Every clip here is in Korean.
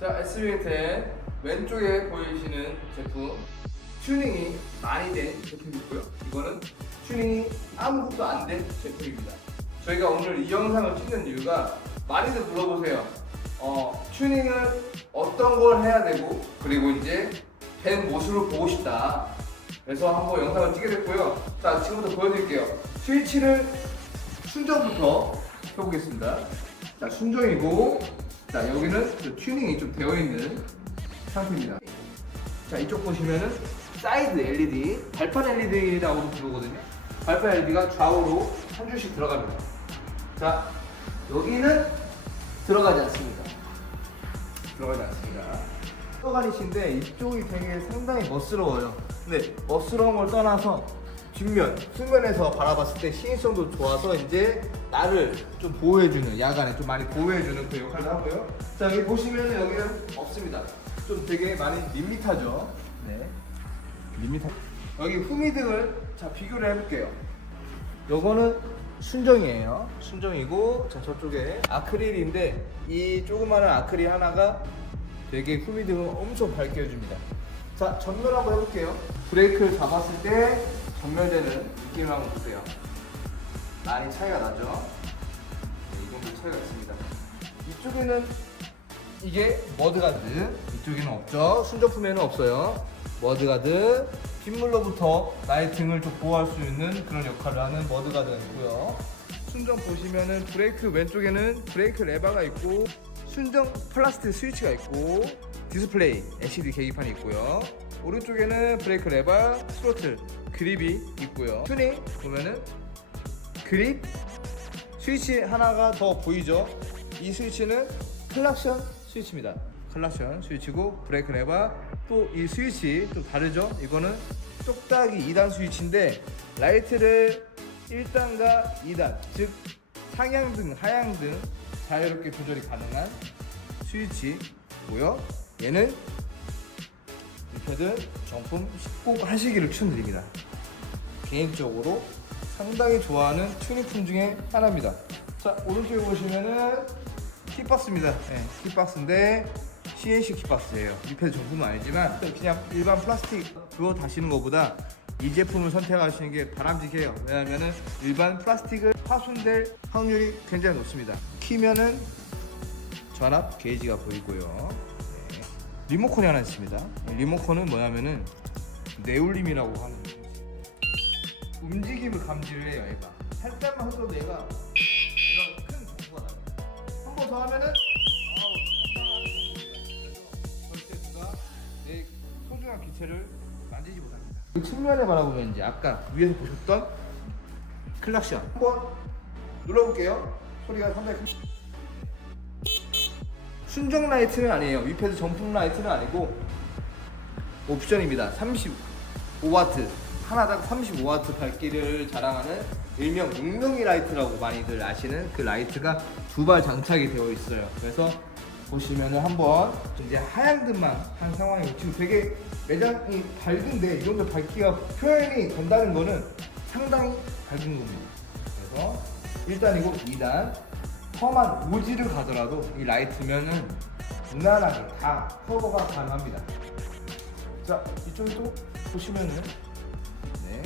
자, SB10 왼쪽에 보이시는 제품 튜닝이 많이 된 제품이고요. 이거는 튜닝이 아무것도 안 된 제품입니다. 저희가 오늘 이 영상을 찍는 이유가 많이들 물어보세요. 어, 튜닝을 어떤 걸 해야 되고 그리고 이제 된 모습을 보고 싶다. 그래서 한번 영상을 찍게 됐고요. 자, 지금부터 보여드릴게요. 스위치를 순정부터 켜보겠습니다. 자, 순정이고, 자, 여기는 그 튜닝이 좀 되어 있는 상태입니다. 자, 이쪽 보시면은 사이드 LED, 발판 LED라고도 부르거든요. 발판 LED가 좌우로 한 줄씩 들어갑니다. 자, 여기는 들어가지 않습니다. 들어가지 않습니다. 떠가니신데 이쪽이 되게 상당히 멋스러워요. 근데 멋스러운 걸 떠나서 뒷면, 측면에서 바라봤을 때 시인성도 좋아서 이제 나를 좀 보호해주는 야간에 좀 많이 보호해주는 그 역할도 하고요. 자 여기 보시면 여기는 없습니다. 좀 되게 많이 밋밋하죠. 네, 밋밋하. 여기 후미등을 자 비교를 해볼게요. 요거는 순정이에요. 순정이고 자 저쪽에 아크릴인데 이 조그마한 아크릴 하나가 되게 후미등을 엄청 밝게 해줍니다. 자 전면 한번 해볼게요. 브레이크를 잡았을 때 전멸되는 느낌을 한번 보세요. 많이 차이가 나죠? 네, 이 정도 차이가 있습니다. 이쪽에는 이게 머드가드 이쪽에는 없죠. 순정품에는 없어요. 머드가드 빗물로부터 나의 등을 좀 보호할 수 있는 그런 역할을 하는 머드가드가 있고요. 순정 보시면은 브레이크 왼쪽에는 브레이크 레버가 있고 순정 플라스틱 스위치가 있고 디스플레이 LCD 계기판이 있고요. 오른쪽에는 브레이크 레버, 스로틀, 그립이 있고요. 튜닝 보면은 그립 스위치 하나가 더 보이죠? 이 스위치는 클락션 스위치입니다. 클락션 스위치고 브레이크 레버 또 이 스위치 좀 다르죠? 이거는 똑딱이 2단 스위치인데 라이트를 1단과 2단 즉 상향등 하향등 자유롭게 조절이 가능한 스위치고요. 얘는 리 패드 정품 10곡 하시기를 추천드립니다. 개인적으로 상당히 좋아하는 튜닝품 중에 하나입니다. 자 오른쪽에 보시면은 킥박스입니다. 네, 킥박스인데 CNC 킥박스예요. 리패드 정품은 아니지만 그냥 일반 플라스틱 그거 다시는 것보다 이 제품을 선택하시는 게 바람직해요. 왜냐하면은 일반 플라스틱을 파손될 확률이 굉장히 높습니다. 키면은 전압 게이지가 보이고요. 네. 리모컨이 하나 있습니다. 리모컨은 뭐냐면은 네올림이라고 하는 움직임을 감지를 해요 얘가. 살짝만 흔들어도 얘가 이런 큰 정보가 납니다 한 번 더 하면은 아우 절대 누가 내 소중한 기체를 만지지 못합니다. 이 측면에 바라보면 이제 아까 위에서 보셨던 클락션. 한번 눌러볼게요. 소리가 상당히 큰 순정 라이트는 아니에요 위패드 정품 라이트는 아니고 옵션입니다 35와트 하나당 35와트 밝기를 자랑하는 일명 뭉뭉이 라이트라고 많이들 아시는 그 라이트가 두 발 장착이 되어 있어요. 그래서 보시면은 한번 이제 하얀등만 한 상황이고 지금 되게 매장이 밝은데 이 정도 밝기가 표현이 된다는 거는 상당히 밝은 겁니다. 그래서 1단이고 2단 험한 오지를 가더라도 이 라이트면은 무난하게 다 커버가 가능합니다. 자 이쪽에도 보시면은 네.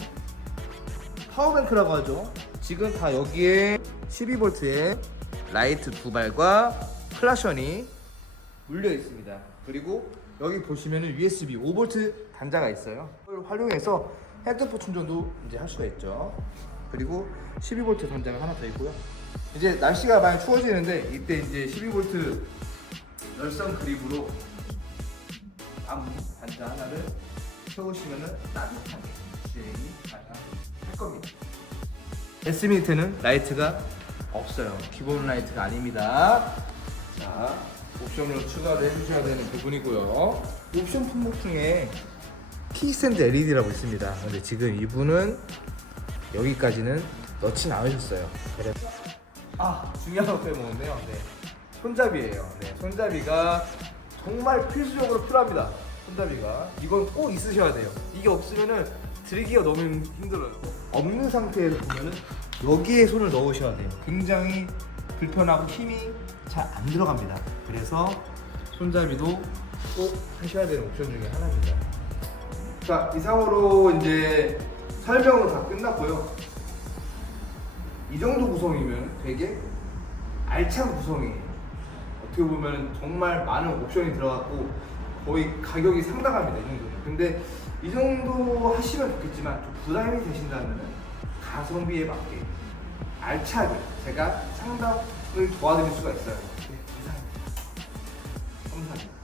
파워뱅크라고 하죠. 지금 다 여기에 12V의 라이트 두 발과 플라션이 물려 있습니다. 그리고 여기 보시면은 USB 5V 단자가 있어요. 이걸 활용해서 핸드폰 충전도 이제 할 수가 있죠. 그리고 12V 단자가 하나 더 있고요. 이제 날씨가 많이 추워지는데 이때 이제 12V 열선 그립으로 아무 단자 하나를 채우시면은 따뜻하게 주행이 가능할 겁니다. S미트는 라이트가 없어요. 기본 라이트가 아닙니다. 자, 옵션으로 추가를 해주셔야 되는 부분이고요. 옵션 품목 중에 키스탠드 LED라고 있습니다. 근데 지금 이분은 여기까지는 넣진 않으셨어요. 그래서 아 중요한 거 빼먹었네요. 네. 손잡이에요. 네, 손잡이가 정말 필수적으로 필요합니다. 손잡이가 이건 꼭 있으셔야 돼요. 이게 없으면은 들기가 너무 힘들어요. 없는 상태에서 보면은 여기에 손을 넣으셔야 돼요. 굉장히 불편하고 힘이 잘 안 들어갑니다. 그래서 손잡이도 꼭 하셔야 되는 옵션 중에 하나입니다. 자, 이상으로 이제 설명은 다 끝났고요. 이 정도 구성이면 되게 알찬 구성이에요. 어떻게 보면 정말 많은 옵션이 들어갔고 거의 가격이 상당합니다. 이 정도는. 근데 이 정도 하시면 좋겠지만 좀 부담이 되신다면 가성비에 맞게 알차게 제가 상담을 도와드릴 수가 있어요. 네, 이상입니다. 감사합니다.